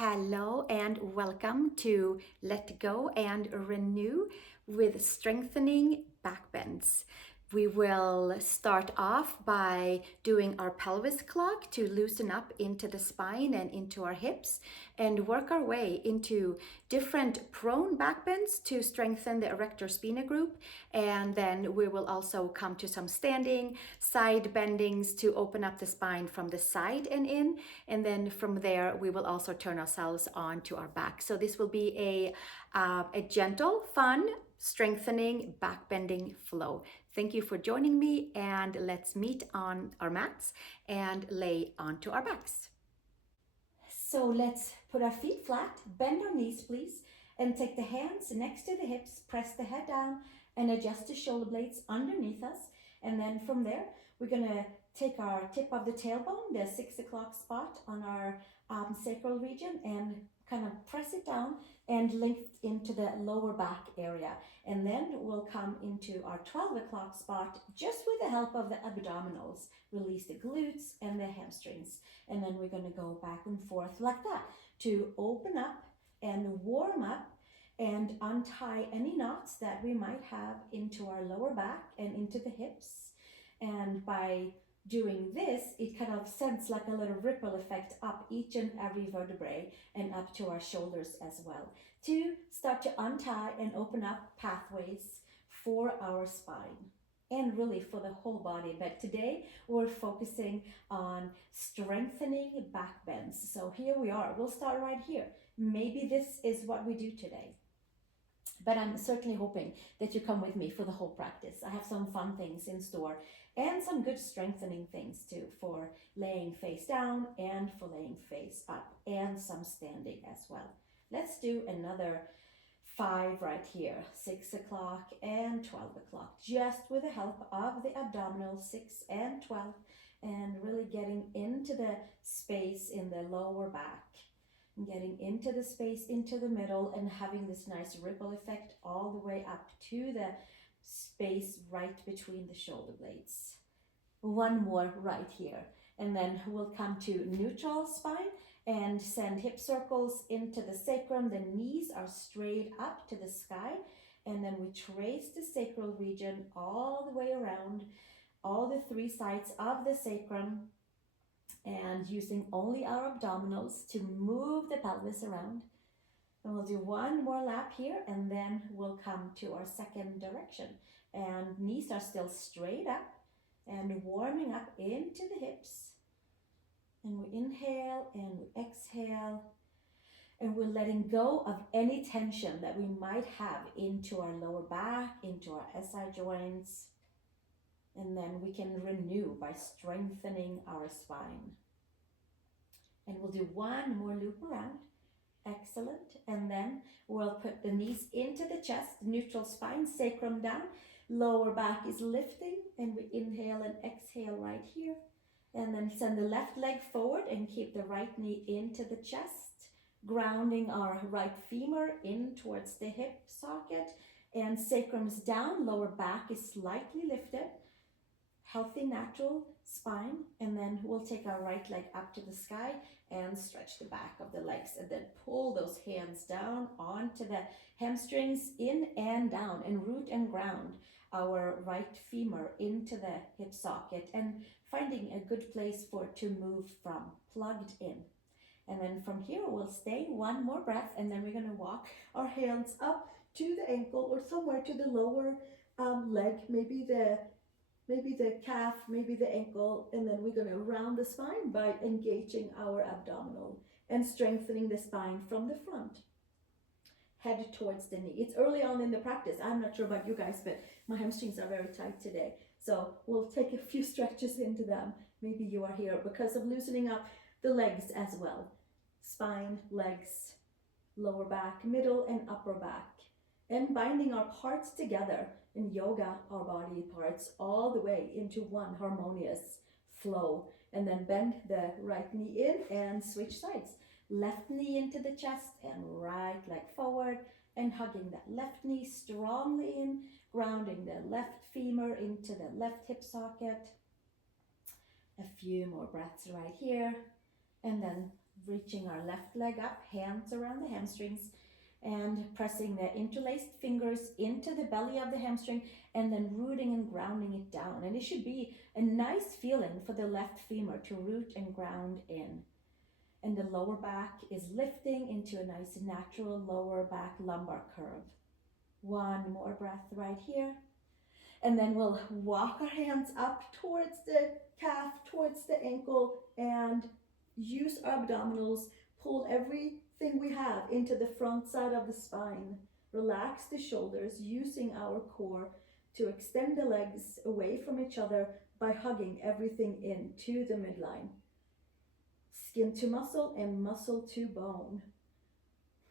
Hello and welcome to Let Go and Renew with Strengthening Backbends. We will start off by doing our pelvis clock to loosen up into the spine and into our hips and work our way into different prone backbends to strengthen the erector spinae group. And then we will also come to some standing side bendings to open up the spine from the side and in. And then from there, we will also turn ourselves on to our back. So this will be a gentle, fun, strengthening, backbending flow. Thank you for joining me, and let's meet on our mats and lay onto our backs. So let's put our feet flat, bend our knees please, and take the hands next to the hips, press the head down and adjust the shoulder blades underneath us. And then from there, we're gonna take our tip of the tailbone, the 6 o'clock spot on our sacral region, and kind of press it down and lift into the lower back area. And then we'll come into our 12 o'clock spot just with the help of the abdominals. Release the glutes and the hamstrings. And then we're going to go back and forth like that to open up and warm up and untie any knots that we might have into our lower back and into the hips. And by doing this, it kind of sends like a little ripple effect up each and every vertebrae and up to our shoulders as well, to start to untie and open up pathways for our spine and really for the whole body. But today we're focusing on strengthening back bends. So here we are. We'll start right here. Maybe this is what we do today. But I'm certainly hoping that you come with me for the whole practice. I have some fun things in store and some good strengthening things too, for laying face down and for laying face up, and some standing as well. Let's do another 5 right here, 6 o'clock and 12 o'clock, just with the help of the abdominal 6 and 12, and really getting into the space in the lower back. Getting into the space, into the middle, and having this nice ripple effect all the way up to the space right between the shoulder blades. One more right here. And then we'll come to neutral spine and send hip circles into the sacrum. The knees are straight up to the sky. And then we trace the sacral region all the way around, all the 3 sides of the sacrum, and using only our abdominals to move the pelvis around. And we'll do one more lap here, and then we'll come to our second direction. And knees are still straight up and warming up into the hips. And we inhale and we exhale. And we're letting go of any tension that we might have into our lower back, into our SI joints. And then we can renew by strengthening our spine. And we'll do one more loop around. Excellent. And then we'll put the knees into the chest, neutral spine, sacrum down. Lower back is lifting, and we inhale and exhale right here. And then send the left leg forward and keep the right knee into the chest, grounding our right femur in towards the hip socket, and sacrum is down, lower back is slightly lifted. Healthy, natural spine. And then we'll take our right leg up to the sky and stretch the back of the legs, and then pull those hands down onto the hamstrings, in and down, and root and ground our right femur into the hip socket, and finding a good place for it to move from, plugged in. And then from here we'll stay one more breath, and then we're going to walk our hands up to the ankle or somewhere to the lower leg, maybe the calf, maybe the ankle, and then we're going to round the spine by engaging our abdominal and strengthening the spine from the front. Head towards the knee. It's early on in the practice. I'm not sure about you guys, but my hamstrings are very tight today. So we'll take a few stretches into them. Maybe you are here because of loosening up the legs as well. Spine, legs, lower back, middle and upper back. And binding our parts together in yoga, our body parts all the way into one harmonious flow. And then bend the right knee in and switch sides. Left knee into the chest and right leg forward, and hugging that left knee strongly in, grounding the left femur into the left hip socket. A few more breaths right here. And then reaching our left leg up, hands around the hamstrings, and pressing the interlaced fingers into the belly of the hamstring, and then rooting and grounding it down. And it should be a nice feeling for the left femur to root and ground in. And the lower back is lifting into a nice natural lower back lumbar curve. One more breath right here. And then we'll walk our hands up towards the calf, towards the ankle, and use our abdominals. Pull everything we have into the front side of the spine. Relax the shoulders, using our core to extend the legs away from each other by hugging everything into the midline. Skin to muscle and muscle to bone.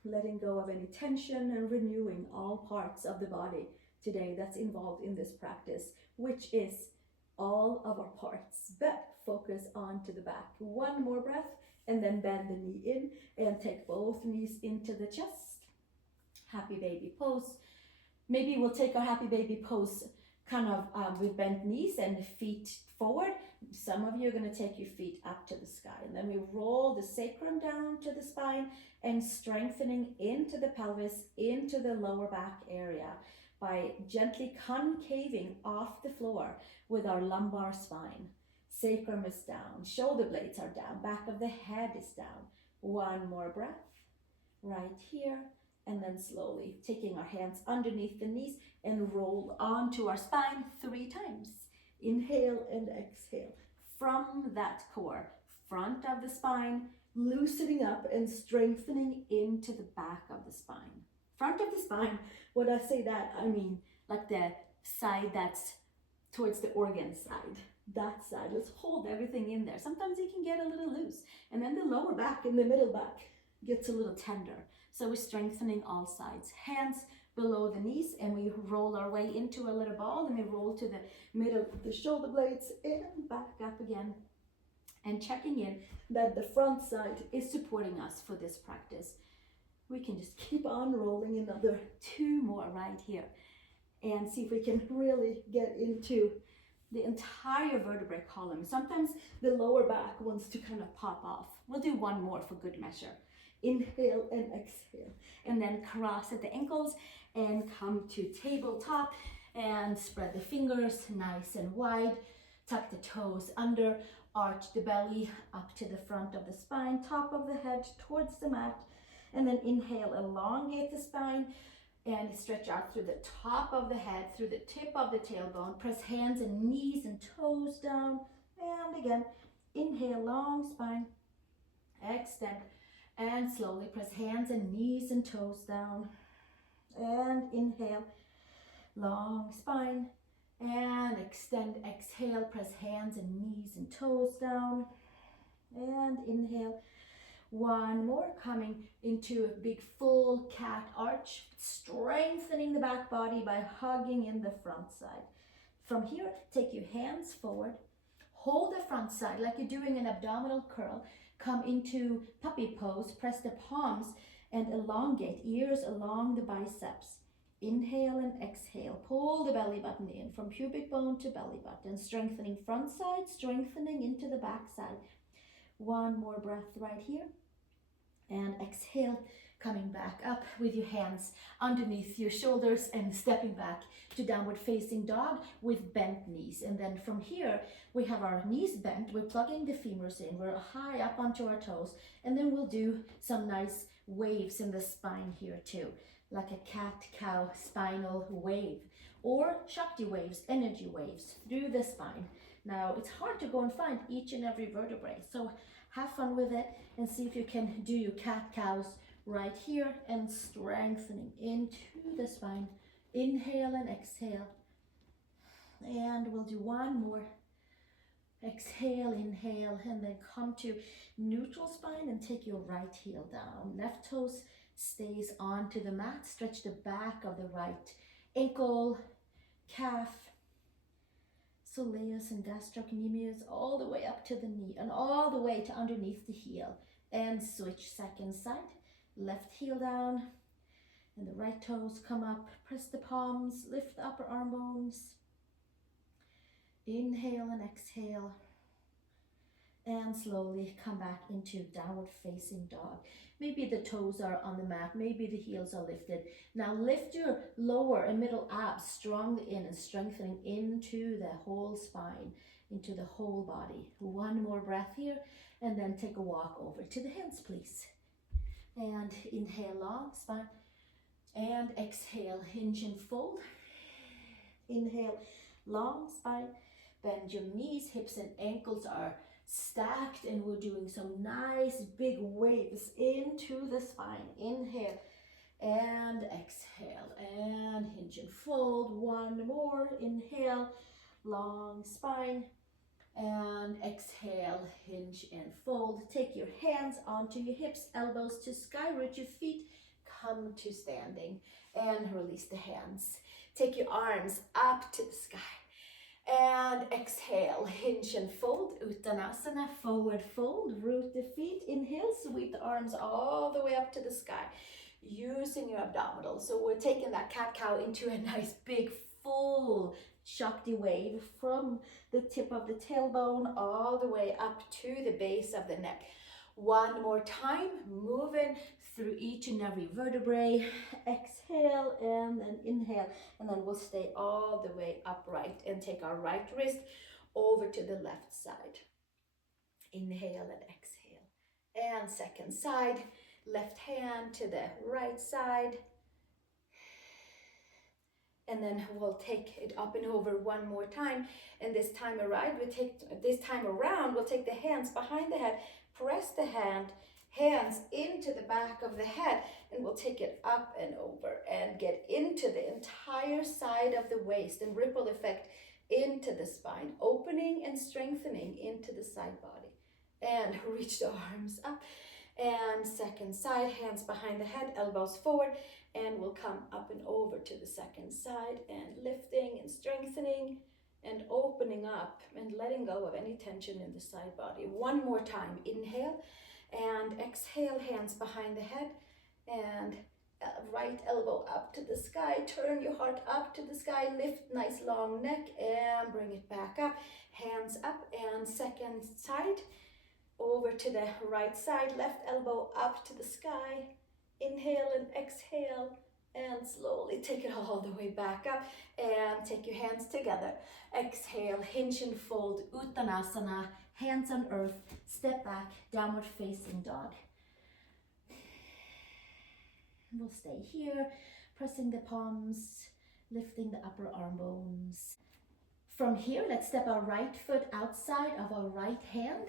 Letting go of any tension and renewing all parts of the body today that's involved in this practice, which is all of our parts, but focus on to the back. One more breath, and then bend the knee in and take both knees into the chest. Happy baby pose. Maybe we'll take our happy baby pose kind of with bent knees and feet forward. Some of you are going to take your feet up to the sky, and then we roll the sacrum down to the spine and strengthening into the pelvis, into the lower back area by gently concaving off the floor with our lumbar spine. Sacrum is down, shoulder blades are down, back of the head is down. One more breath right here, and then slowly taking our hands underneath the knees and roll onto our spine 3 times. Inhale and exhale from that core, front of the spine, loosening up and strengthening into the back of the spine. Front of the spine, when I say that, I mean like the side that's towards the organ side. That side, let's hold everything in there. Sometimes it can get a little loose. And then the lower back and the middle back gets a little tender. So we're strengthening all sides. Hands below the knees, and we roll our way into a little ball, and we roll to the middle of the shoulder blades and back up again. And checking in that the front side is supporting us for this practice. We can just keep on rolling another 2 more right here and see if we can really get into the entire vertebrae column. Sometimes the lower back wants to kind of pop off. We'll do 1 more for good measure. Inhale and exhale, and then cross at the ankles and come to tabletop and spread the fingers nice and wide. Tuck the toes under, arch the belly up to the front of the spine, top of the head towards the mat, and then inhale, elongate the spine and stretch out through the top of the head, through the tip of the tailbone. Press hands and knees and toes down, and again, inhale, long spine, extend, and slowly press hands and knees and toes down, and inhale, long spine, and extend, exhale, press hands and knees and toes down, and inhale. 1 more, coming into a big full cat arch, strengthening the back body by hugging in the front side. From here, take your hands forward, hold the front side like you're doing an abdominal curl, come into puppy pose, press the palms and elongate, ears along the biceps. Inhale and exhale, pull the belly button in from pubic bone to belly button, strengthening front side, strengthening into the back side. 1 more breath right here, and exhale, coming back up with your hands underneath your shoulders and stepping back to downward facing dog with bent knees. And then from here, we have our knees bent, we're plugging the femurs in, we're high up onto our toes, and then we'll do some nice waves in the spine here too, like a cat-cow spinal wave, or Shakti waves, energy waves through the spine. Now, it's hard to go and find each and every vertebrae, so have fun with it and see if you can do your cat-cows right here and strengthening into the spine. Inhale and exhale. And we'll do 1 more. Exhale, inhale, and then come to neutral spine and take your right heel down. Left toes stays onto the mat. Stretch the back of the right ankle, calf, soleus and gastrocnemius, all the way up to the knee and all the way to underneath the heel. And switch second side. Left heel down and the right toes come up. Press the palms, lift the upper arm bones. Inhale and exhale. And slowly come back into downward facing dog. Maybe the toes are on the mat, maybe the heels are lifted. Now lift your lower and middle abs strongly in and strengthening into the whole spine, into the whole body. One more breath here, and then take a walk over to the hands, please. And inhale, long spine, and exhale, hinge and fold. Inhale, long spine, bend your knees, hips and ankles are stacked, and we're doing some nice big waves into the spine. Inhale and exhale, and hinge and fold. One more, inhale, long spine, and exhale, hinge and fold. Take your hands onto your hips, elbows to sky, root your feet, come to standing, and release the hands. Take your arms up to the sky. And exhale, hinge and fold, Uttanasana, forward fold, root the feet, inhale, sweep the arms all the way up to the sky, using your abdominals. So we're taking that cat-cow into a nice big full Shakti wave from the tip of the tailbone all the way up to the base of the neck. One more time, moving through each and every vertebrae. Exhale and then inhale, and then we'll stay all the way upright and take our right wrist over to the left side. Inhale and exhale. And second side, left hand to the right side. And then we'll take it up and over one more time. And this time around, we'll take the hands behind the head, press the hands into the back of the head, and we'll take it up and over and get into the entire side of the waist and ripple effect into the spine, opening and strengthening into the side body. And reach the arms up. And second side, hands behind the head, elbows forward, and we'll come up and over to the second side and lifting and strengthening and opening up and letting go of any tension in the side body. One more time, inhale and exhale, hands behind the head, and right elbow up to the sky, turn your heart up to the sky, lift nice long neck and bring it back up, hands up, and second side, over to the right side, left elbow up to the sky, inhale and exhale, and slowly take it all the way back up, and take your hands together, exhale, hinge and fold, Uttanasana, hands on earth, step back, downward facing dog. We'll stay here, pressing the palms, lifting the upper arm bones. From here, let's step our right foot outside of our right hand,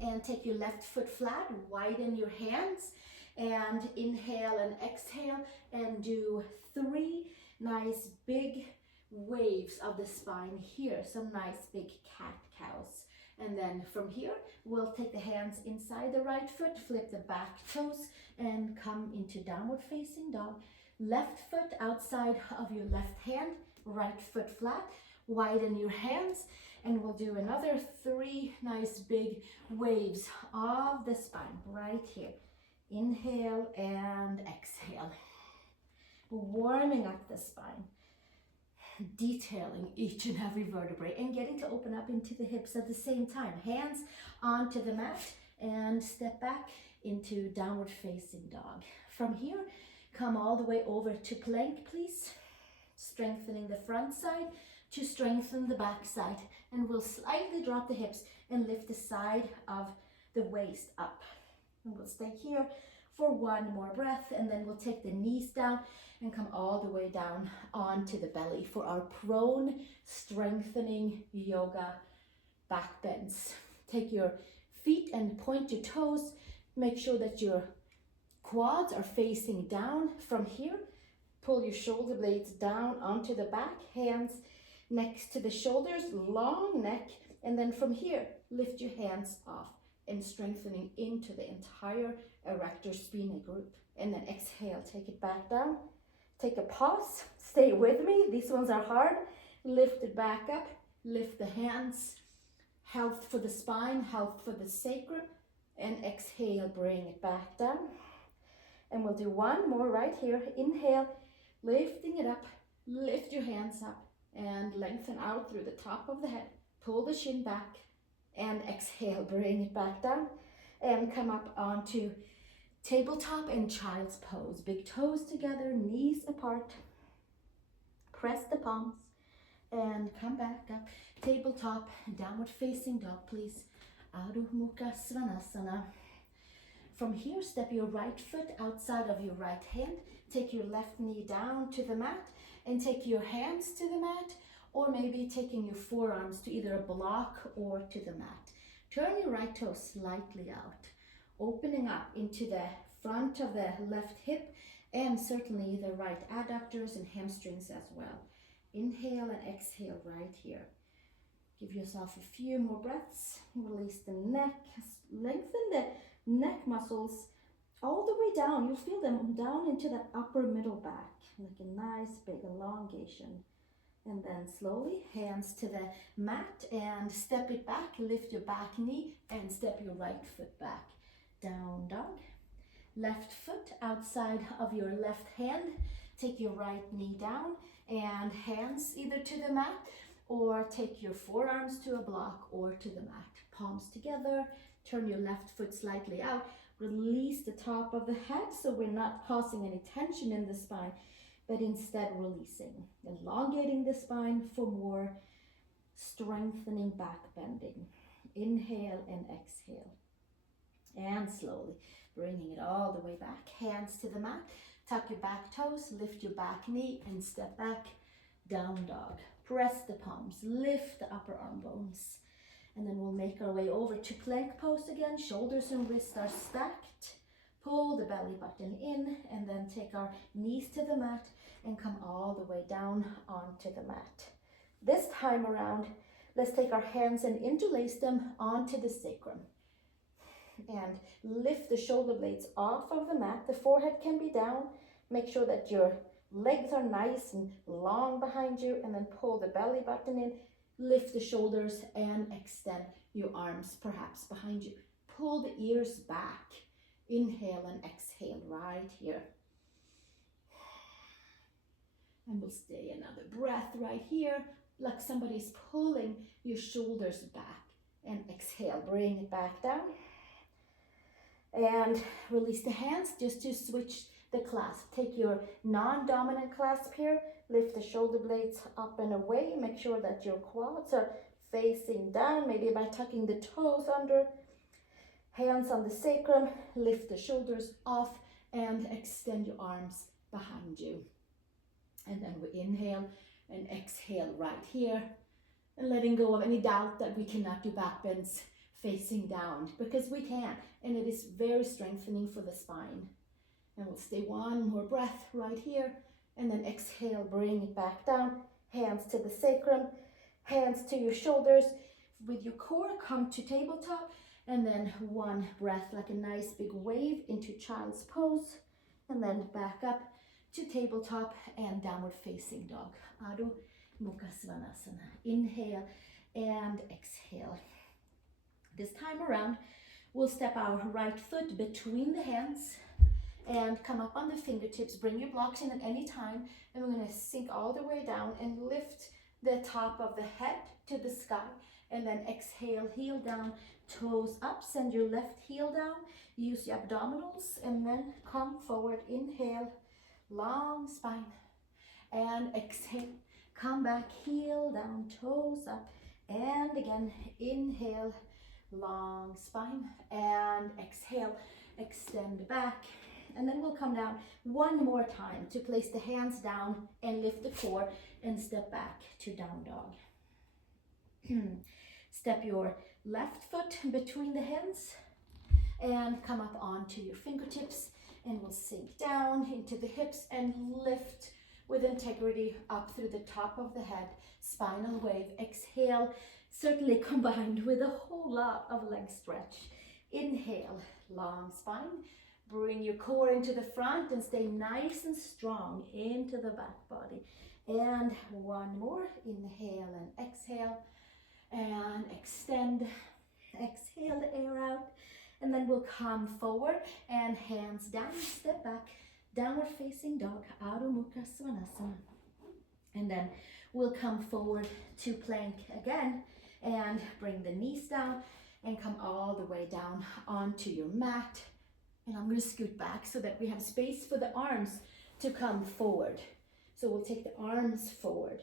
and take your left foot flat, widen your hands, and inhale and exhale, and do 3 nice big waves of the spine here, some nice big cat-cows. And then from here, we'll take the hands inside the right foot, flip the back toes, and come into downward facing dog. Left foot outside of your left hand, right foot flat, widen your hands, and we'll do another 3 nice big waves of the spine right here. Inhale and exhale. Warming up the spine, detailing each and every vertebrae, and getting to open up into the hips at the same time. Hands onto the mat and step back into downward facing dog. From here, come all the way over to plank, please. Strengthening the front side to strengthen the back side, and we'll slightly drop the hips and lift the side of the waist up. And we'll stay here for one more breath, and then we'll take the knees down and come all the way down onto the belly for our prone strengthening yoga back bends. Take your feet and point your toes. Make sure that your quads are facing down. From here, pull your shoulder blades down onto the back, hands next to the shoulders, long neck, and then from here, lift your hands off and strengthening into the entire erector spinae group. And then exhale, take it back down. Take a pause, stay with me. These ones are hard. Lift it back up, lift the hands. Health for the spine, health for the sacrum. And exhale, bring it back down. And we'll do one more right here. Inhale, lifting it up, lift your hands up, and lengthen out through the top of the head. Pull the shin back, And exhale, bring it back down and come up onto tabletop and child's pose. Big toes together, knees apart. Press the palms and come back up. Tabletop, downward facing dog, please. Adho Mukha Svanasana. From here, step your right foot outside of your right hand. Take your left knee down to the mat and take your hands to the mat, or maybe taking your forearms to either a block or to the mat. Turn your right toe slightly out, opening up into the front of the left hip and certainly the right adductors and hamstrings as well. Inhale and exhale right here. Give yourself a few more breaths. Release the neck, lengthen the neck muscles all the way down. You'll feel them down into that upper middle back, like a nice big elongation. And then slowly, hands to the mat and step it back. Lift your back knee and step your right foot back. Down dog. Left foot outside of your left hand. Take your right knee down and hands either to the mat or take your forearms to a block or to the mat. Palms together. Turn your left foot slightly out. Release the top of the head so we're not causing any tension in the spine, but instead releasing, elongating the spine for more strengthening back bending. Inhale and exhale. And slowly bringing it all the way back. Hands to the mat. Tuck your back toes, lift your back knee and step back. Down dog. Press the palms, lift the upper arm bones. And then we'll make our way over to plank pose again. Shoulders and wrists are stacked. Pull the belly button in and then take our knees to the mat and come all the way down onto the mat. This time around, let's take our hands and interlace them onto the sacrum. And lift the shoulder blades off of the mat. The forehead can be down. Make sure that your legs are nice and long behind you, and then pull the belly button in. Lift the shoulders and extend your arms perhaps behind you. Pull the ears back. Inhale and exhale right here. And we'll stay another breath right here, like somebody's pulling your shoulders back. And exhale, bring it back down. And release the hands just to switch the clasp. Take your non-dominant clasp here. Lift the shoulder blades up and away. Make sure that your quads are facing down, maybe by tucking the toes under. Hands on the sacrum. Lift the shoulders off and extend your arms behind you. And then we inhale and exhale right here. And letting go of any doubt that we cannot do back bends facing down, because we can, and it is very strengthening for the spine. And we'll stay one more breath right here, and then exhale, bring it back down. Hands to the sacrum, hands to your shoulders. With your core, come to tabletop, and then one breath, like a nice big wave into child's pose, and then back up to tabletop and downward facing dog. Adho Mukha Svanasana. Inhale and exhale. This time around, we'll step our right foot between the hands and come up on the fingertips. Bring your blocks in at any time, and we're going to sink all the way down and lift the top of the head to the sky, and then exhale, heel down, toes up. Send your left heel down, use your abdominals, and then come forward. Inhale, long spine, and exhale, come back, heel down, toes up, and again, inhale, long spine, and exhale, extend back. And then we'll come down one more time to place the hands down and lift the core and step back to down dog. Step your left foot between the hands and come up onto your fingertips, and we'll sink down into the hips and lift with integrity up through the top of the head, spinal wave. Exhale, certainly combined with a whole lot of leg stretch. Inhale, long spine. Bring your core into the front and stay nice and strong into the back body. And one more. Inhale and exhale. And extend. Exhale the air out. And then we'll come forward and hands down, step back, downward facing dog, Adho Mukha Svanasana. And then we'll come forward to plank again. And bring the knees down and come all the way down onto your mat. And I'm going to scoot back so that we have space for the arms to come forward. So we'll take the arms forward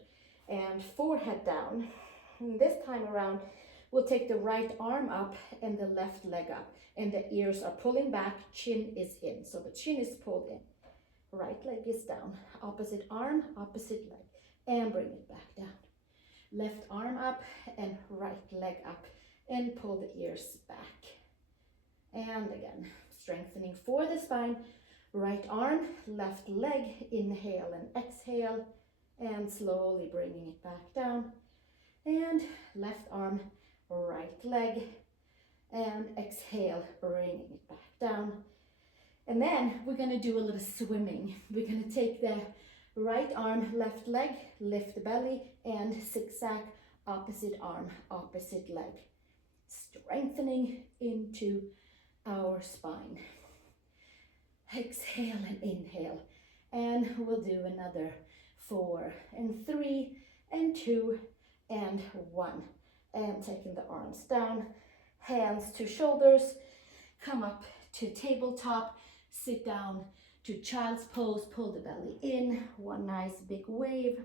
and forehead down. And this time around, we'll take the right arm up and the left leg up. And the ears are pulling back, chin is in. So the chin is pulled in. Right leg is down. Opposite arm, opposite leg. And bring it back down. Left arm up and right leg up. And pull the ears back. And again, strengthening for the spine. Right arm, left leg. Inhale and exhale. And slowly bringing it back down. And left arm, right leg. And exhale, bringing it back down. And then we're going to do a little swimming. We're going to take the right arm, left leg, lift the belly, and zigzag, opposite arm, opposite leg. Strengthening into our spine. Exhale and inhale. And we'll do another 4 and 3 and 2 and 1. And taking the arms down, hands to shoulders, come up to tabletop, sit down to child's pose, pull the belly in, one nice big wave,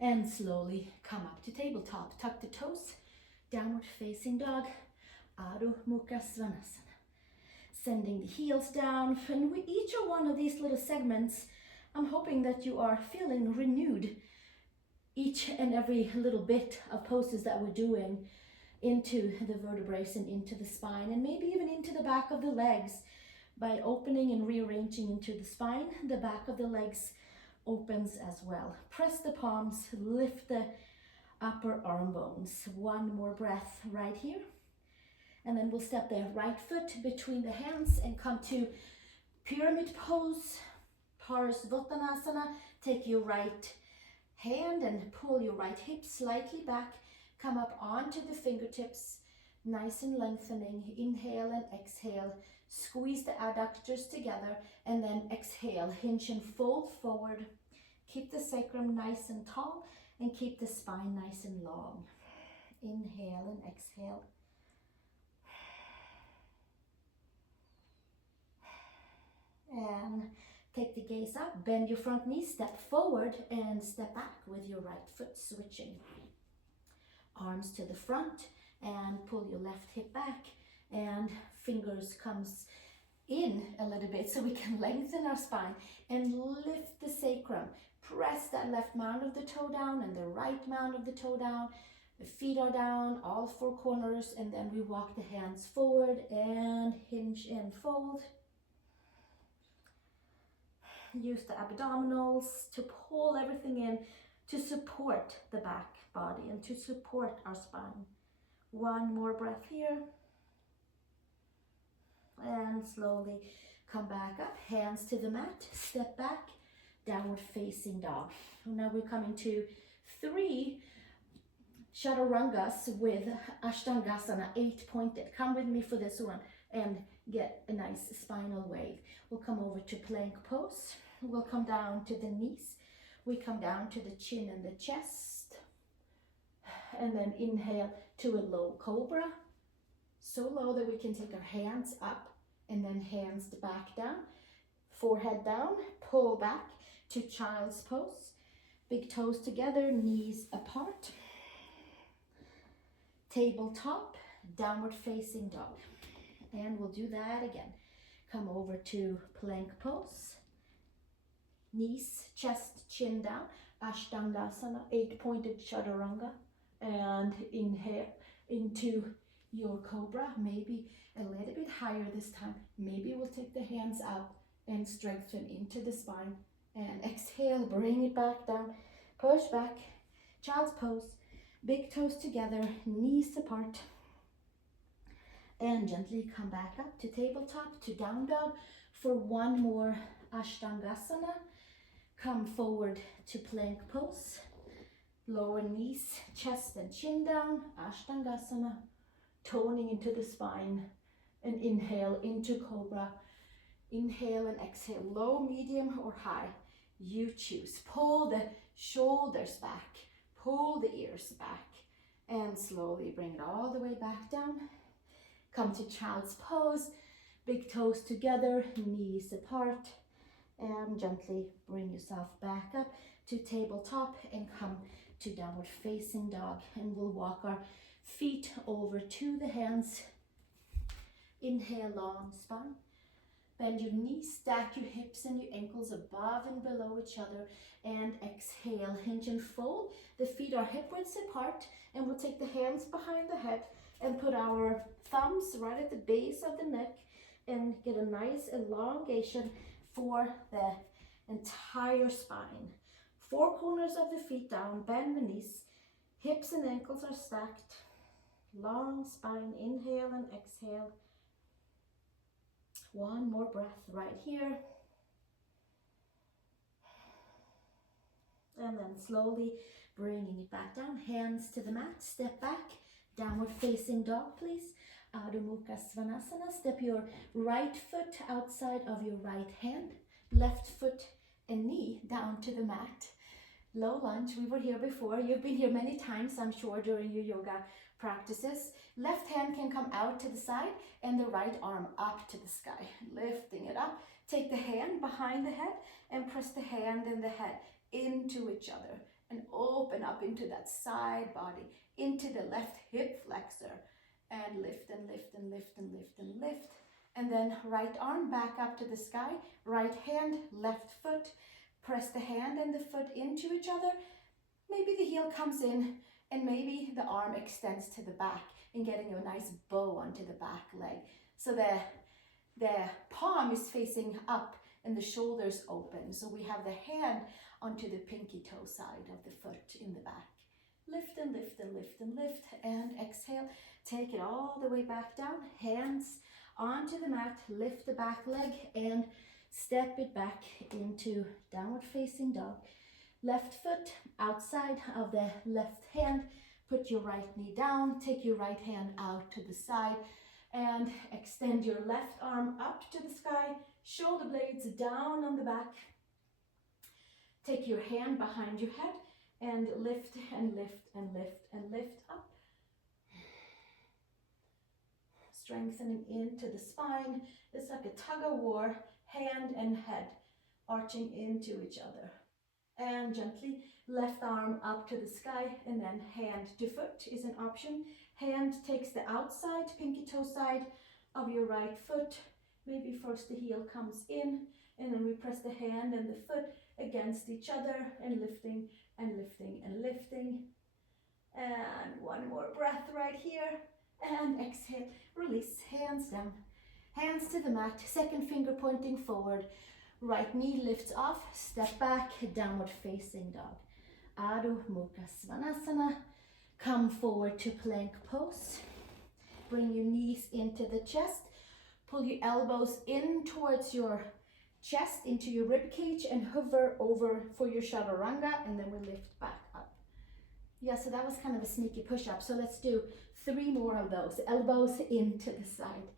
and slowly come up to tabletop. Tuck the toes, downward facing dog, Adho Mukha Svanasana. Sending the heels down, and with each one of these little segments, I'm hoping that you are feeling renewed. Each and every little bit of poses that we're doing into the vertebrae and into the spine, and maybe even into the back of the legs. By opening and rearranging into the spine, the back of the legs opens as well. Press the palms, lift the upper arm bones. One more breath right here. And then we'll step the right foot between the hands and come to pyramid pose, Parsvottanasana. Take your right hand and pull your right hip slightly back. Come up onto the fingertips, nice and lengthening. Inhale and exhale. Squeeze the adductors together and then exhale. Hinge and fold forward. Keep the sacrum nice and tall and keep the spine nice and long. Inhale and exhale. And take the gaze up. Bend your front knee, step forward and step back with your right foot switching. Arms to the front and pull your left hip back. And fingers comes in a little bit so we can lengthen our spine and lift the sacrum. Press that left mound of the toe down and the right mound of the toe down. The feet are down, all 4 corners, and then we walk the hands forward and hinge and fold. Use the abdominals to pull everything in to support the back body and to support our spine. One more breath here. And slowly come back up, hands to the mat, step back, downward facing dog. Now we're coming to 3 chaturangas with Ashtangasana, 8-pointed. Come with me for this one and get a nice spinal wave. We'll come over to plank pose. We'll come down to the knees. We come down to the chin and the chest. And then inhale to a low cobra. So low that we can take our hands up and then hands back down. Forehead down, pull back to child's pose. Big toes together, knees apart. Tabletop, downward facing dog. And we'll do that again. Come over to plank pose. Knees, chest, chin down. Ashtangasana, 8-pointed chaturanga. And inhale into your cobra, maybe a little bit higher this time. Maybe we'll take the hands out and strengthen into the spine. And exhale, bring it back down. Push back, child's pose. Big toes together, knees apart. And gently come back up to tabletop, to down dog for one more Ashtangasana. Come forward to plank pose. Lower knees, chest and chin down, Ashtangasana. Toning into the spine. And inhale into cobra. Inhale and exhale, low, medium or high. You choose. Pull the shoulders back. Pull the ears back. And slowly bring it all the way back down. Come to child's pose, big toes together, knees apart, and gently bring yourself back up to tabletop and come to downward facing dog. And we'll walk our feet over to the hands. Inhale, long spine. Bend your knees, stack your hips and your ankles above and below each other, and exhale, hinge and fold. The feet are hip width apart, and we'll take the hands behind the head and put our thumbs right at the base of the neck and get a nice elongation for the entire spine. Four corners of the feet down, bend the knees, hips and ankles are stacked. Long spine, inhale and exhale. One more breath right here. And then slowly bringing it back down, hands to the mat, step back, downward facing dog, please. Adho Mukha Svanasana. Step your right foot outside of your right hand, left foot and knee down to the mat. Low lunge, we were here before. You've been here many times, I'm sure, during your yoga practices. Left hand can come out to the side and the right arm up to the sky, lifting it up. Take the hand behind the head and press the hand and the head into each other and open up into that side body, into the left hip flexor, and lift and lift and lift and lift and lift. And then right arm back up to the sky, right hand, left foot. Press the hand and the foot into each other. Maybe the heel comes in and maybe the arm extends to the back and getting a nice bow onto the back leg. So the palm is facing up and the shoulders open. So we have the hand onto the pinky toe side of the foot in the back. Lift and lift and lift and lift and exhale. Take it all the way back down. Hands onto the mat. Lift the back leg and step it back into downward facing dog. Left foot outside of the left hand. Put your right knee down. Take your right hand out to the side and extend your left arm up to the sky. Shoulder blades down on the back. Take your hand behind your head and lift and lift and lift and lift up. Strengthening into the spine. It's like a tug of war, hand and head arching into each other. And gently left arm up to the sky, and then hand to foot is an option. Hand takes the outside, pinky toe side of your right foot. Maybe first the heel comes in, and then we press the hand and the foot against each other and lifting and lifting and lifting. And one more breath right here. And exhale, release, hands down. Hands to the mat, second finger pointing forward. Right knee lifts off, step back, downward facing dog. Adho Mukha Svanasana. Come forward to plank pose. Bring your knees into the chest. Pull your elbows in towards your chest, into your rib cage, and hover over for your chaturanga, and then we lift back up. Yeah, so that was kind of a sneaky push-up. So let's do 3 more of those. Elbows into the side.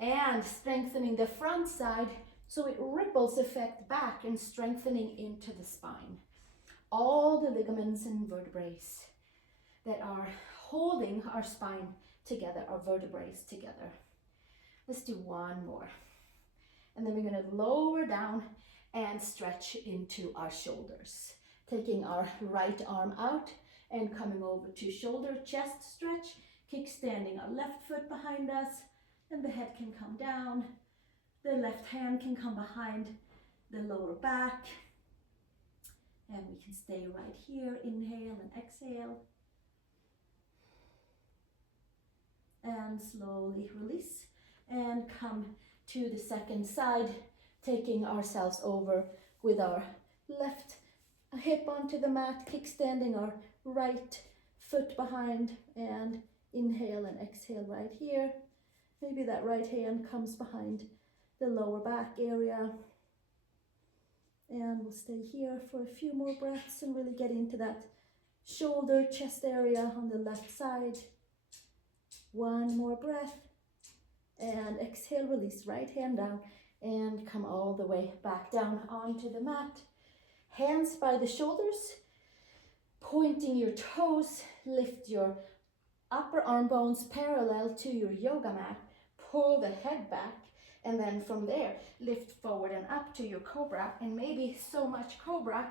And strengthening the front side so it ripples effect back and strengthening into the spine. All the ligaments and vertebrae that are holding our spine together, our vertebrae together. Let's do 1 more. And then we're going to lower down and stretch into our shoulders. Taking our right arm out and coming over to shoulder, chest stretch, kickstanding our left foot behind us, and the head can come down. The left hand can come behind the lower back. And we can stay right here. Inhale and exhale. And slowly release. And come to the second side, taking ourselves over with our left hip onto the mat, kickstanding our right foot behind, and inhale and exhale right here. Maybe that right hand comes behind the lower back area. And we'll stay here for a few more breaths and really get into that shoulder, chest area on the left side. 1 more breath. And exhale, release, right hand down and come all the way back down onto the mat. Hands by the shoulders, pointing your toes, lift your Upper arm bones parallel to your yoga mat. Pull the head back, and then from there, lift forward and up to your cobra, and maybe so much cobra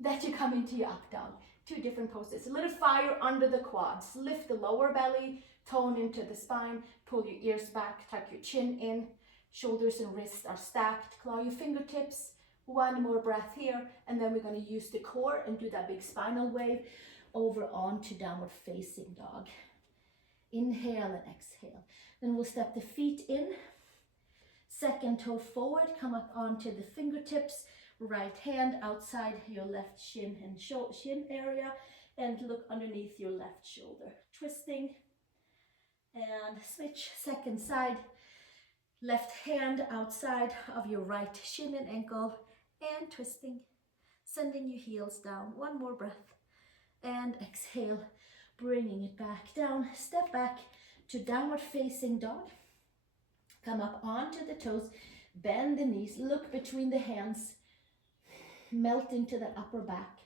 that you come into your up dog. 2 different poses. A little fire under the quads. Lift the lower belly, tone into the spine, pull your ears back, tuck your chin in, shoulders and wrists are stacked, claw your fingertips. 1 more breath here, and then we're going to use the core and do that big spinal wave over onto downward facing dog. Inhale and exhale. Then we'll step the feet in. Second toe forward, come up onto the fingertips. Right hand outside your left shin and shin area, and look underneath your left shoulder. Twisting and switch. Second side. Left hand outside of your right shin and ankle, and twisting. Sending your heels down. 1 more breath. And exhale, bringing it back down. Step back to downward facing dog. Come up onto the toes, bend the knees, look between the hands, melt into the upper back,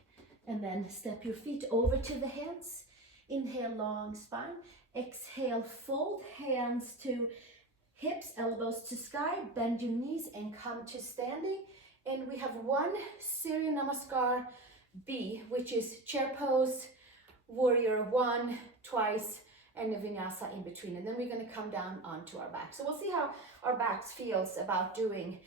and then step your feet over to the hands. Inhale, long spine. Exhale, fold hands to hips, elbows to sky, bend your knees and come to standing. And we have 1 Surya Namaskar B, which is chair pose, warrior 1, twice, and a vinyasa in between. And then we're going to come down onto our back. So we'll see how our backs feels about doing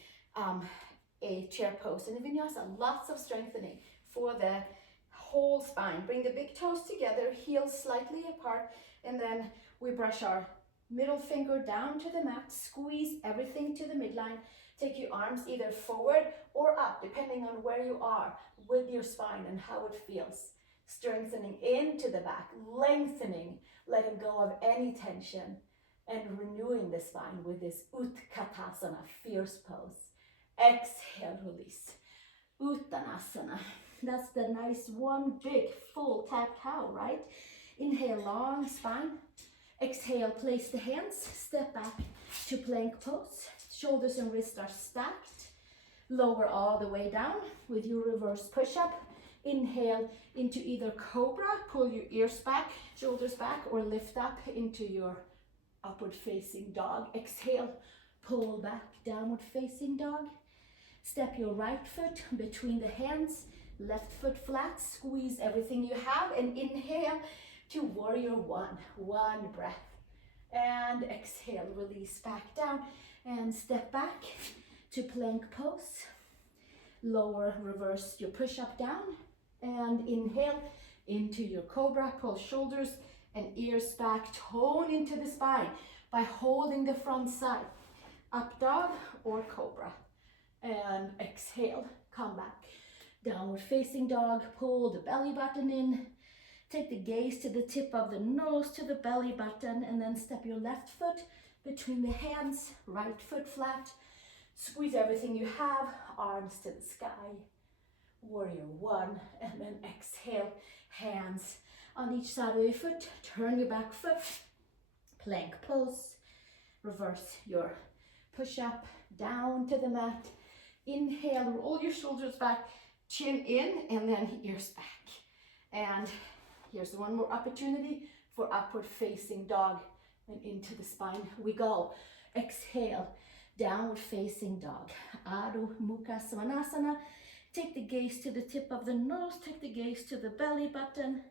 a chair pose and a vinyasa. Lots of strengthening for the whole spine. Bring the big toes together, heels slightly apart, and then we brush our middle finger down to the mat, squeeze everything to the midline. Take your arms either forward or up, depending on where you are with your spine and how it feels. Strengthening into the back, lengthening, letting go of any tension, and renewing the spine with this Utkatasana, fierce pose. Exhale, release. Uttanasana. That's the nice 1 big full cat cow, right? Inhale, long spine. Exhale, place the hands, step back to plank pose. Shoulders and wrists are stacked. Lower all the way down with your reverse push-up. Inhale into either cobra, pull your ears back, shoulders back, or lift up into your upward facing dog. Exhale, pull back, downward facing dog. Step your right foot between the hands, left foot flat, squeeze everything you have, and inhale to warrior 1. 1 breath. And exhale, release back down, and step back to plank pose. Lower, reverse your push-up down, and inhale into your cobra. Pull shoulders and ears back, tone into the spine by holding the front side. Up dog or cobra. And exhale, come back. Downward facing dog, pull the belly button in. Take the gaze to the tip of the nose to the belly button, and then step your left foot between the hands, right foot flat. Squeeze everything you have, arms to the sky. Warrior 1, and then exhale, hands on each side of your foot. Turn your back foot, plank pose. Reverse your push-up down to the mat. Inhale, roll your shoulders back, chin in, and then ears back. And here's 1 more opportunity for upward facing dog, and into the spine we go. Exhale, downward facing dog. Adho Mukha Svanasana. Take the gaze to the tip of the nose, take the gaze to the belly button.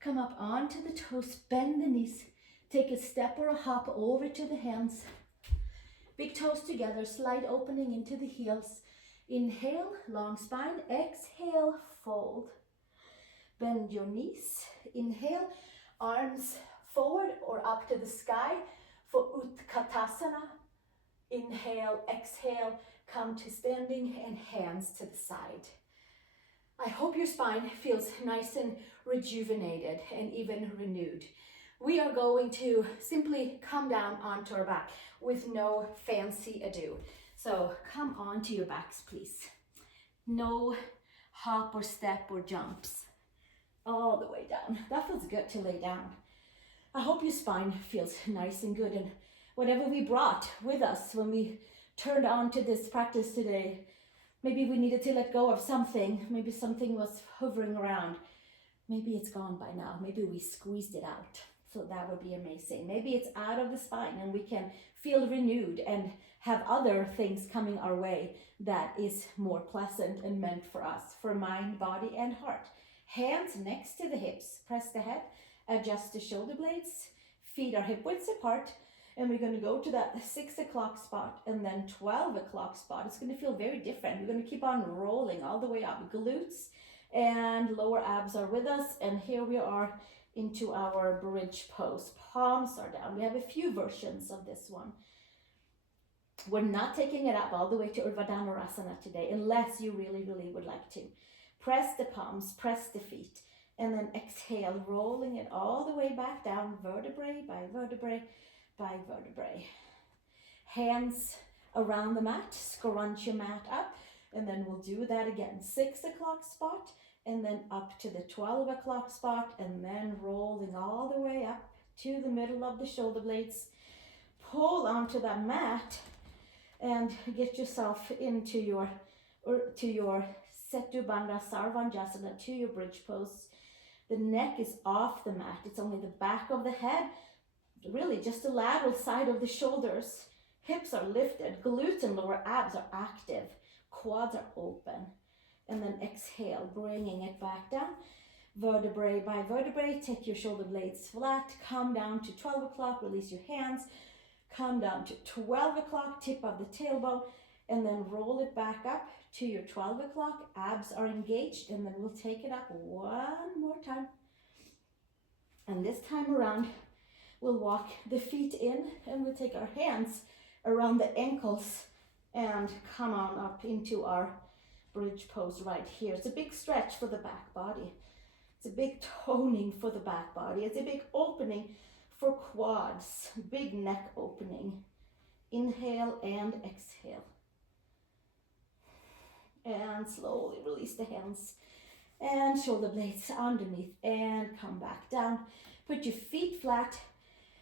Come up onto the toes, bend the knees. Take a step or a hop over to the hands. Big toes together, slight opening into the heels. Inhale, long spine. Exhale, fold. Bend your knees. Inhale, arms forward or up to the sky for Utkatasana. Inhale, exhale, come to standing, and hands to the side. I hope your spine feels nice and rejuvenated and even renewed. We are going to simply come down onto our back with no fancy ado. So come onto your backs, please. No hop or step or jumps. All the way down. That feels good to lay down. I hope your spine feels nice and good, and whatever we brought with us when we turned on to this practice today, maybe we needed to let go of something. Maybe something was hovering around. Maybe it's gone by now. Maybe we squeezed it out. So that would be amazing. Maybe it's out of the spine and we can feel renewed and have other things coming our way that is more pleasant and meant for us, for mind, body, and heart. Hands next to the hips. Press the head, adjust the shoulder blades, feet are hip widths apart, and we're going to go to that 6 o'clock spot and then 12 o'clock spot. It's going to feel very different. We're going to keep on rolling all the way up. Glutes and lower abs are with us, and here we are into our bridge pose. Palms are down. We have a few versions of this one. We're not taking it up all the way to Urdhva Dhanurasana today, unless you really, really would like to. Press the palms, press the feet, and then exhale, rolling it all the way back down, vertebrae by vertebrae by vertebrae. Hands around the mat, scrunch your mat up, and then we'll do that again. 6 o'clock spot, and then up to the 12 o'clock spot, and then rolling all the way up to the middle of the shoulder blades. Pull onto that mat and get yourself into your Setu Bandha Sarvanjasana, to your bridge pose. The neck is off the mat. It's only the back of the head, really just the lateral side of the shoulders. Hips are lifted, glutes and lower abs are active, quads are open. And then exhale, bringing it back down. Vertebrae by vertebrae, take your shoulder blades flat, come down to 12 o'clock, release your hands, come down to 12 o'clock, tip of the tailbone, and then roll it back up to your 12 o'clock. Abs are engaged, and then we'll take it up one more time. And this time around, we'll walk the feet in, and we'll take our hands around the ankles and come on up into our bridge pose right here. It's a big stretch for the back body. It's a big toning for the back body. It's a big opening for quads, big neck opening. Inhale and exhale. And slowly release the hands and shoulder blades underneath and come back down. Put your feet flat,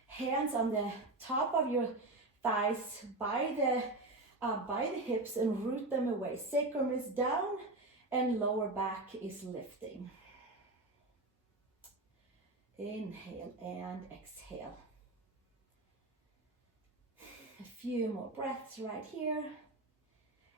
hands on the top of your thighs by the hips, and root them away. Sacrum is down and lower back is lifting. Inhale and exhale. A few more breaths right here.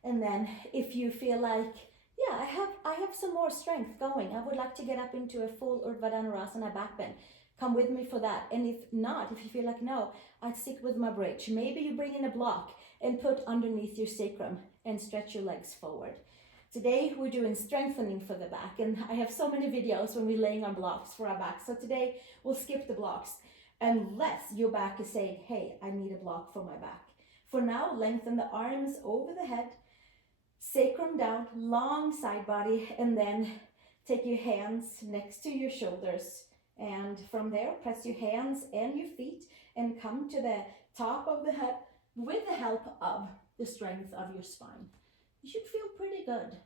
And then if you feel like, yeah, I have some more strength going, I would like to get up into a full Urdhva Dhanurasana back bend, come with me for that. And if not, if you feel like, no, I'd stick with my bridge, maybe you bring in a block and put underneath your sacrum and stretch your legs forward. Today we're doing strengthening for the back, and I have so many videos when we're laying on blocks for our back. So today we'll skip the blocks unless your back is saying, hey, I need a block for my back. For now, lengthen the arms over the head, sacrum down, long side body, and then take your hands next to your shoulders. And from there, press your hands and your feet and come to the top of the head with the help of the strength of your spine. You should feel pretty good.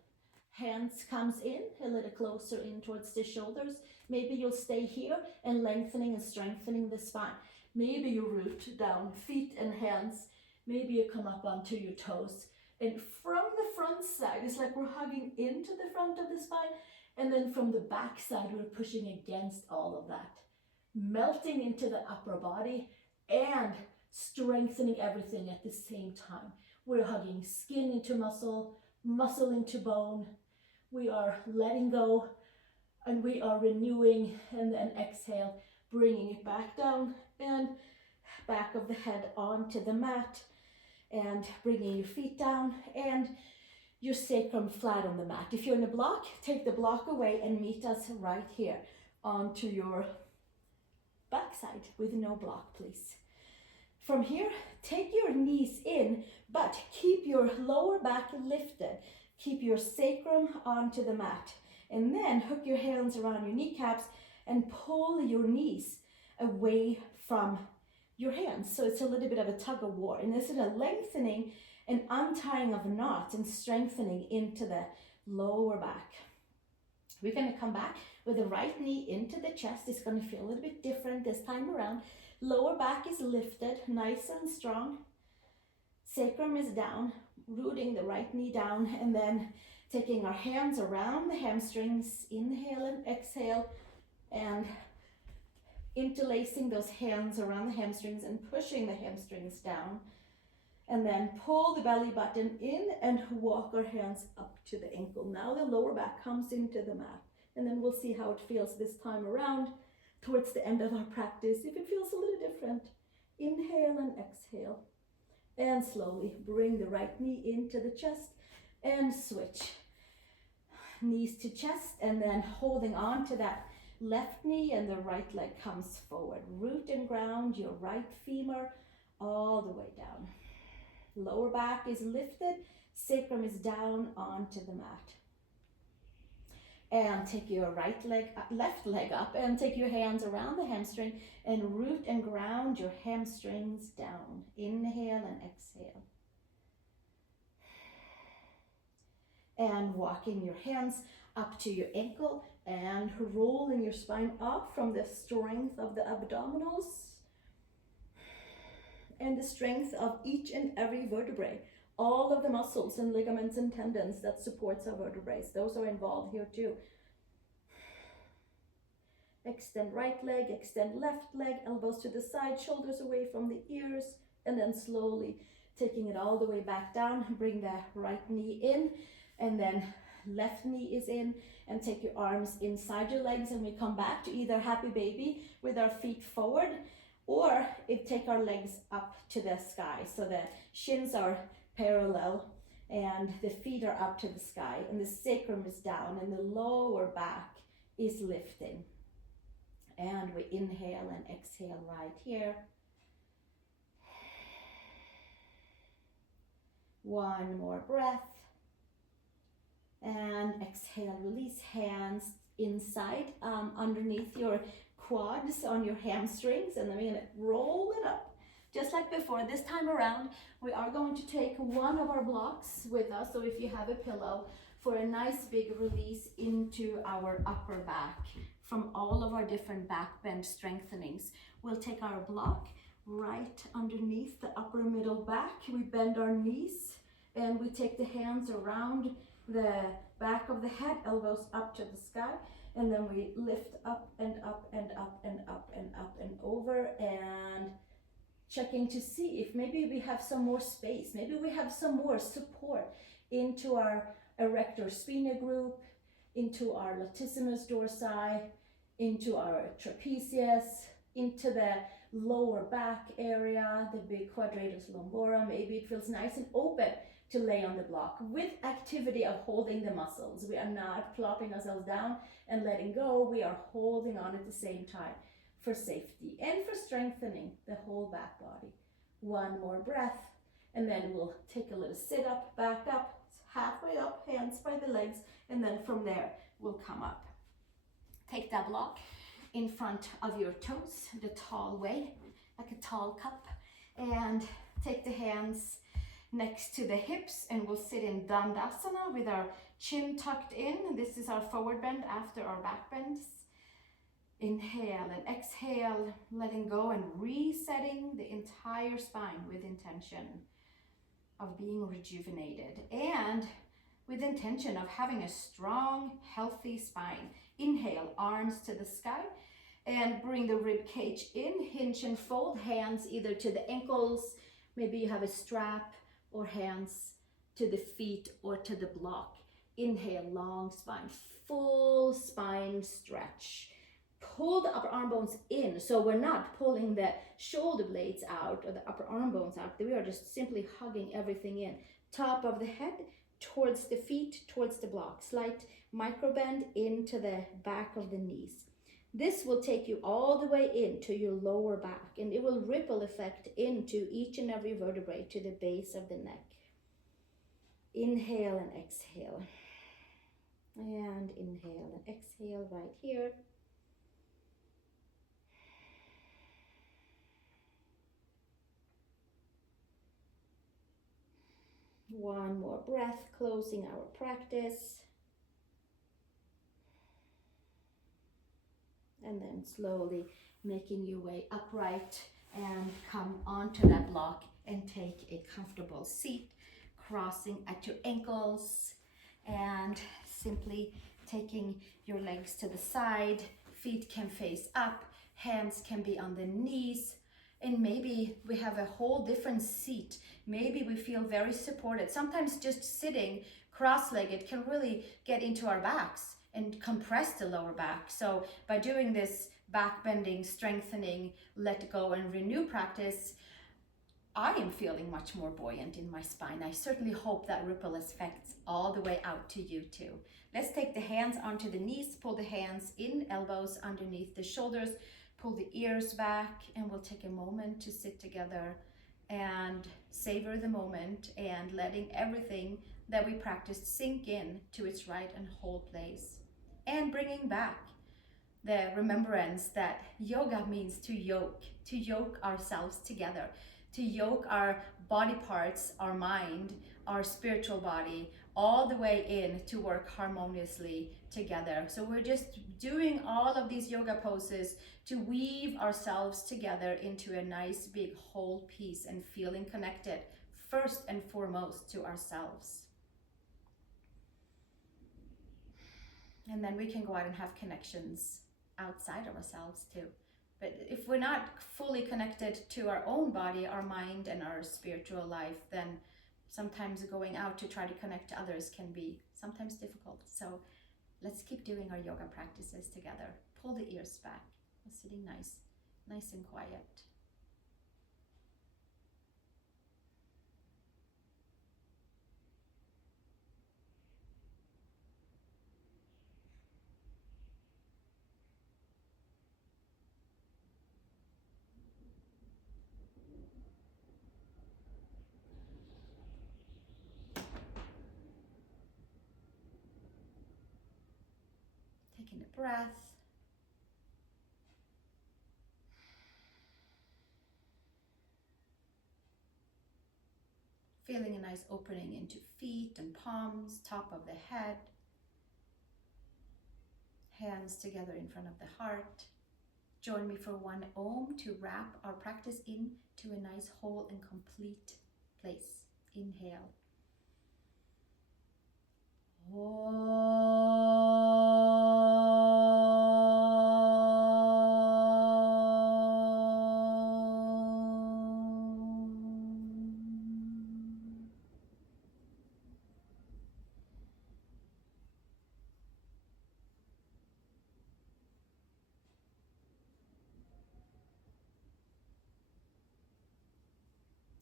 Hands comes in a little closer in towards the shoulders. Maybe you'll stay here and lengthening and strengthening the spine. Maybe you root down, feet and hands. Maybe you come up onto your toes. And from the front side, it's like we're hugging into the front of the spine. And then from the back side, we're pushing against all of that. Melting into the upper body and strengthening everything at the same time. We're hugging skin into muscle, muscle into bone. We are letting go and we are renewing, and then exhale, bringing it back down and back of the head onto the mat, and bringing your feet down and your sacrum flat on the mat. If you're in a block, take the block away and meet us right here onto your backside with no block, please. From here, take your knees in, but keep your lower back lifted. Keep your sacrum onto the mat. And then hook your hands around your kneecaps and pull your knees away from your hands. So it's a little bit of a tug of war. And this is a lengthening and untying of knots and strengthening into the lower back. We're going to come back with the right knee into the chest. It's going to feel a little bit different this time around. Lower back is lifted, nice and strong. Sacrum is down, rooting the right knee down, and then taking our hands around the hamstrings. Inhale and exhale, and interlacing those hands around the hamstrings and pushing the hamstrings down. And then pull the belly button in and walk our hands up to the ankle. Now the lower back comes into the mat. And then we'll see how it feels this time around towards the end of our practice, if it feels a little different. Inhale and exhale. And slowly bring the right knee into the chest and switch. Knees to chest, and then holding on to that left knee, and the right leg comes forward. Root and ground your right femur all the way down. Lower back is lifted, sacrum is down onto the mat. And take your left leg up, and take your hands around the hamstring and root and ground your hamstrings down. Inhale and exhale. And walking your hands up to your ankle and rolling your spine up from the strength of the abdominals and the strength of each and every vertebrae. All of the muscles and ligaments and tendons that supports our vertebrae, those are involved here too. Extend right leg, extend left leg, elbows to the side, shoulders away from the ears, and then slowly taking it all the way back down. Bring the right knee in, and then left knee is in, and take your arms inside your legs, and we come back to either happy baby with our feet forward, or take our legs up to the sky. So the shins are parallel and the feet are up to the sky, and the sacrum is down and the lower back is lifting. And we inhale and exhale right here. One more breath. And exhale, release hands inside, underneath your quads on your hamstrings, and then we're gonna roll it up. Just like before, this time around, we are going to take one of our blocks with us. So if you have a pillow, for a nice big release into our upper back from all of our different back bend strengthenings. We'll take our block right underneath the upper middle back. We bend our knees and we take the hands around the back of the head, elbows up to the sky. And then we lift up and up and up and up and up and over, and checking to see if maybe we have some more space, maybe we have some more support into our erector spinae group, into our latissimus dorsi, into our trapezius, into the lower back area, the big quadratus lumborum. Maybe it feels nice and open to lay on the block with activity of holding the muscles. We are not plopping ourselves down and letting go. We are holding on at the same time for safety and for strengthening the whole back body. One more breath, and then we'll take a little sit up, back up, halfway up, hands by the legs, and then from there we'll come up. Take that block in front of your toes, the tall way, like a tall cup, and take the hands next to the hips, and we'll sit in Dandasana with our chin tucked in. This is our forward bend after our back bends. Inhale and exhale, letting go and resetting the entire spine with intention of being rejuvenated and with intention of having a strong, healthy spine. Inhale, arms to the sky, and bring the rib cage in, hinge and fold, hands either to the ankles, maybe you have a strap, or hands to the feet or to the block. Inhale, long spine, full spine stretch. Pull the upper arm bones in, so we're not pulling the shoulder blades out or the upper arm bones out. We are just simply hugging everything in. Top of the head towards the feet, towards the block. Slight micro bend into the back of the knees. This will take you all the way into your lower back, and it will ripple effect into each and every vertebrae to the base of the neck. Inhale and exhale. And inhale and exhale right here. One more breath, closing our practice. And then slowly making your way upright and come onto that block and take a comfortable seat, crossing at your ankles and simply taking your legs to the side. Feet can face up, Hands can be on the knees, and maybe we have a whole different seat. Maybe we feel very supported. Sometimes just sitting cross-legged can really get into our backs and compress the lower back. So by doing this back bending, strengthening, let go and renew practice, I am feeling much more buoyant in my spine. I certainly hope that ripple effects all the way out to you too. Let's take the hands onto the knees, pull the hands in, elbows underneath the shoulders, pull the ears back, and we'll take a moment to sit together and savor the moment and letting everything that we practiced sink in to its right and whole place. And bringing back the remembrance that yoga means to yoke ourselves together, to yoke our body parts, our mind, our spiritual body, all the way in to work harmoniously together. So we're just doing all of these yoga poses to weave ourselves together into a nice big whole piece and feeling connected first and foremost to ourselves. And then we can go out and have connections outside of ourselves too. But if we're not fully connected to our own body, our mind, and our spiritual life, then sometimes going out to try to connect to others can be sometimes difficult. So let's keep doing our yoga practices together. Pull the ears back. We're sitting nice and quiet. Taking a breath. Feeling a nice opening into feet and palms, top of the head. Hands together in front of the heart. Join me for one Om to wrap our practice into a nice whole and complete place. Inhale.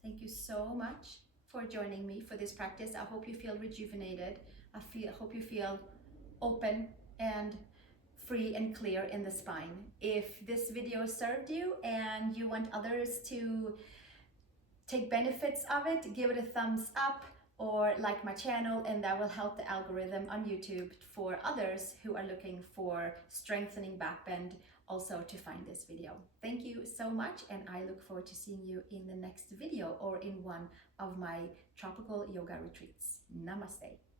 Thank you so much for joining me for this practice. I hope you feel rejuvenated. I hope you feel open and free and clear in the spine. If this video served you and you want others to take benefits of it, give it a thumbs up or like my channel, and that will help the algorithm on YouTube for others who are looking for strengthening backbend also to find this video. Thank you so much, and I look forward to seeing you in the next video or in one of my tropical yoga retreats. Namaste.